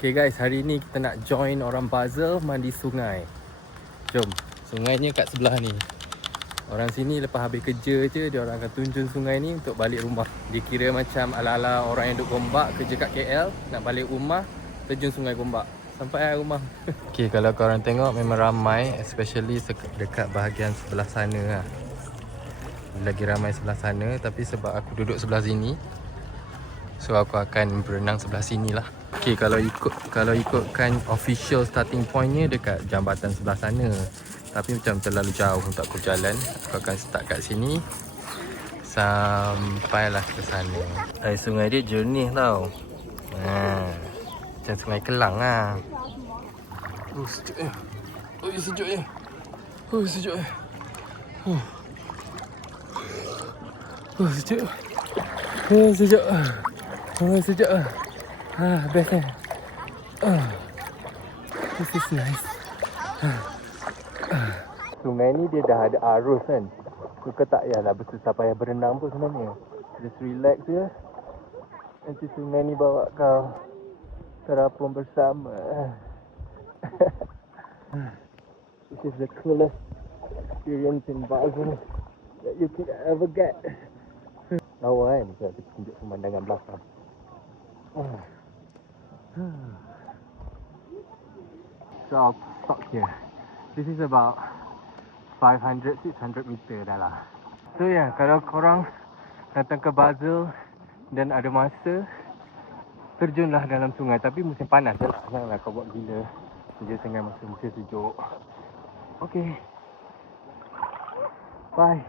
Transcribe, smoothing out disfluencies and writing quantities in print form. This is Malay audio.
Okay guys, hari ni kita nak join orang Basel mandi sungai. Jom, sungainya kat sebelah ni. Orang sini lepas habis kerja je, dia orang akan tunjung sungai ni untuk balik rumah. Dia kira macam ala-ala orang yang duduk Gombak kerja kat KL, nak balik rumah, terjun sungai Gombak sampai rumah. Okay, kalau korang tengok memang ramai, especially dekat bahagian sebelah sana lah. Lagi ramai sebelah sana, tapi sebab aku duduk sebelah sini, so aku akan berenang sebelah sini lah. Okay, kalau ikutkan official starting pointnya dekat jambatan sebelah sana, tapi macam terlalu jauh untuk aku jalan. Aku akan start kat sini sampailah ke sana. Air sungai dia jernih tau. Macam sungai Kelang lah. Sejuk je. Sejuk je. Sejuk je. Sejuk. Sejuk. Sejuk. Best kan? This is nice. Sungai ni dia dah ada arus kan. So kau tak payahlah bersusah payah berenang pun sebenarnya. Just relax je. Nanti sungai ni bawa kau terapung bersama. This is the coolest experience in Basel that you could ever get. Lawa kan? Kita tunjuk pemandangan belakang. So I'll stop here. This is about 500-600 meter dah lah. So yeah, kalau korang datang ke Basel dan ada masa, terjunlah dalam sungai. Tapi musim panas je lah. Janganlah kau buat gila kerja sungai masa musim sejuk. Okay. Bye.